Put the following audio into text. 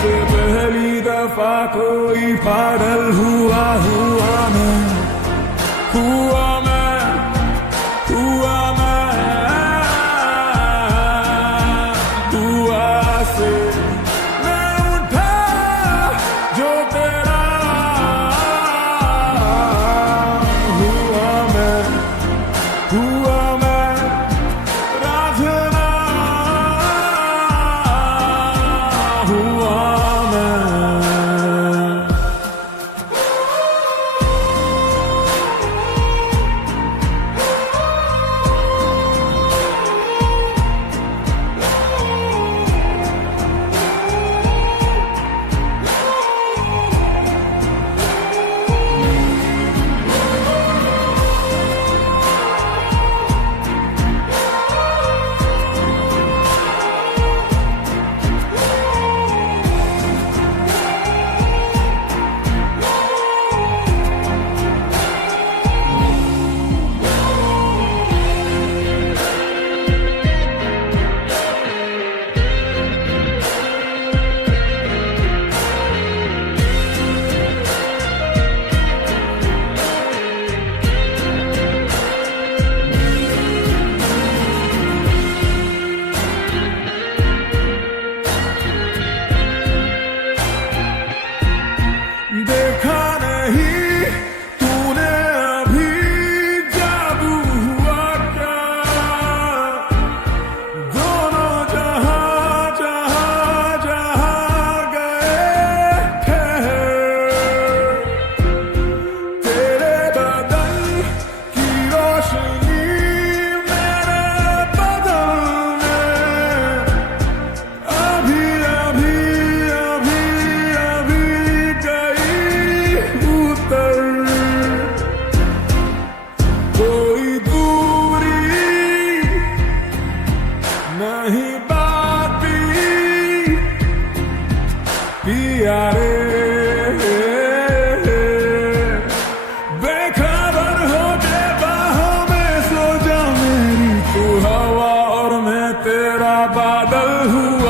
से पहली दफा कोई पागल हुआ मैं हुआ से मैं उठा जो तेरा हुआ मैं राजना हुआ मैं। देखा नहीं तूने अभी जादू हुआ क्या, दोनों जहां गए थे तेरे बदन की रोशनी मेरे बदन में अभी कोई दूरी नहीं बाती पिया रे, बेखबर हो के बाहों में सो जा मेरी, तू हवा और मैं तेरा बादल हूँ।